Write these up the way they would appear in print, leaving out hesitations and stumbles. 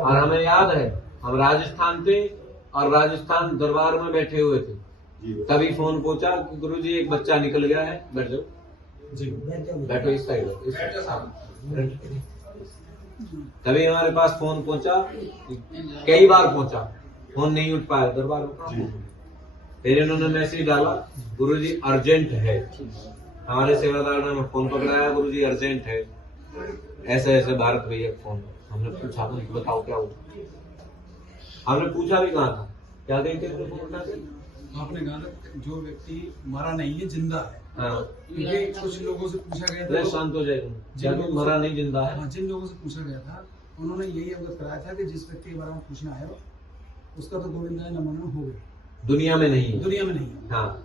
और हमें याद है हम राजस्थान थे और राजस्थान दरबार में बैठे हुए थे, तभी फोन पहुंचा कि गुरुजी एक बच्चा निकल गया है, बैठ जाओ जी, बैठो इस साइड, तभी हमारे पास फोन पहुंचा। कई बार पहुंचा, फोन नहीं उठ पाया दरबार में। फिर इन्होंने मैसेज डाला, गुरुजी अर्जेंट है। हमारे सेवादार ने फोन पकड़ाया, गुरुजी अर्जेंट है, ऐसे ऐसे भारत भैया फोन। हमने पूछा बताओ क्या हुआ, हमने पूछा भी कहा था, क्या कही थे आपने कहा था जो व्यक्ति मरा नहीं है जिंदा है। हाँ, क्योंकि कुछ लोगों से पूछा गया था, शांत हो जाएगा, मरा नहीं जिंदा है। हाँ, जिन लोगों से पूछा गया था उन्होंने यही अवगत कराया था कि जिस व्यक्ति के बारे में पूछना है उसका तो गोविंदाय नमो नमः हो गया, दुनिया में नहीं, दुनिया में नहीं। हाँ,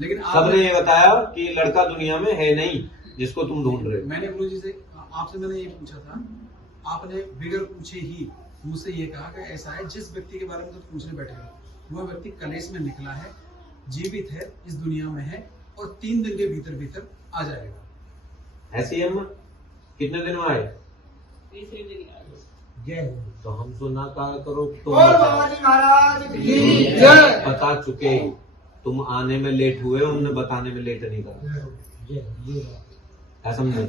लेकिन सबने ये बताया कि लड़का दुनिया में है नहीं जिसको तुम ढूंढ रहे हो। मैंने गुरुजी से आपसे मैंने ये पूछा था, आपने बिगर पूछे ही मुझसे ये कहा कि ऐसा है जिस व्यक्ति के बारे में तो पूछने बैठे हो वह व्यक्ति कलेश में निकला है, जीवित है, इस दुनिया में है और 3 दिन के भीतर भीतर आ जाएगा। ऐसी अम्मा कितने दिन में आए? तीसरे दिन तो हम तो ना कहा करो, तो बता चुके, तुम आने में लेट हुए, उन्हें बताने में लेट नहीं करा, समझे?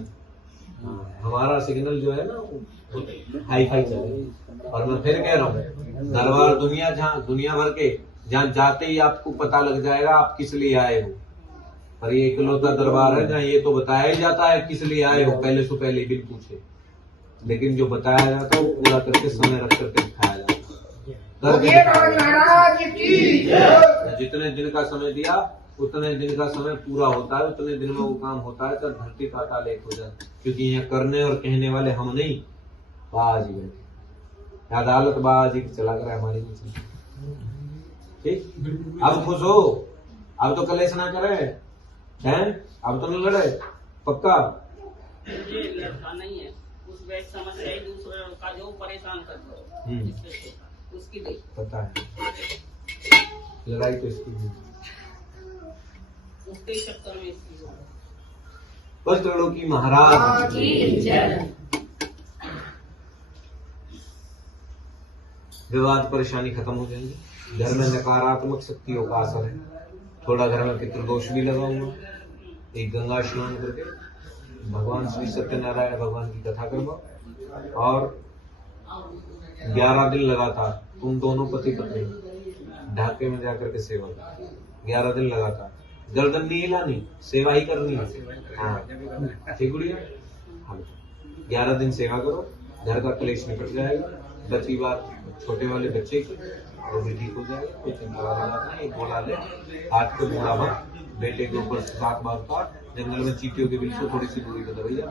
हमारा सिग्नल जो है ना हाई फाई चले। और मैं फिर कह रहा हूँ, दरबार दुनिया जहाँ दुनिया भर के जहाँ जाते ही आपको पता लग जाएगा आप किस लिए आए हो। पर ये इकलौता दरबार है जहाँ ये तो बताया ही जाता है किस लिए आए हो, पहले से पहले बिन पूछे, लेकिन जो बताया जाता है वो पूरा करके समय रख करके दिखाया जाता है। जितने दिन का समय दिया उतने दिन का समय पूरा होता है, उतने दिन में वो काम होता है, तब धरती पाताल एक हो जाए। क्योंकि यहाँ करने और कहने वाले हम नहीं, बाजी बैठे अदालत बाजी चला कर हमारी नीचे। ठीक, अब खुश हो, अब तो कलेश ना करे हैं, अब तो नहीं लड़े, पक्का। ये लड़का नहीं है, उस व्यक्ति समस्या है दूसरे लड़का जो परेशान कर दो उसकी देख पता है, लड़ाई तो इसकी उसके चक्कर में इसकी हो। बस लड़ो की महाराज विवाद परेशानी खत्म हो जाएंगे। घर में नकारात्मक शक्तियों का असर है, थोड़ा घर में पितृदोष भी लगा हुआ। एक गंगा स्नान करके भगवान श्री सत्यनारायण भगवान की कथा करवाओ और 11 दिन लगातार तुम दोनों पति पत्नी ढाके में जाकर के सेवा करो। 11 दिन लगातार गर्दन नहीं हिलानी, सेवा ही करनी है। हाँ ठीक गुड़िया, 11 दिन सेवा करो, घर का क्लेश निकट जाएगा। बची बात छोटे वाले बच्चे की, वो भी ठीक हो जाएगा, कोई चिंता वाला बात नहीं। एक बोला ले, हाथ को बूढ़ा भर, बेटे के ऊपर 7 बार काट, जंगल में चींटियों के बीच से थोड़ी सी दूरी पर दवाइया।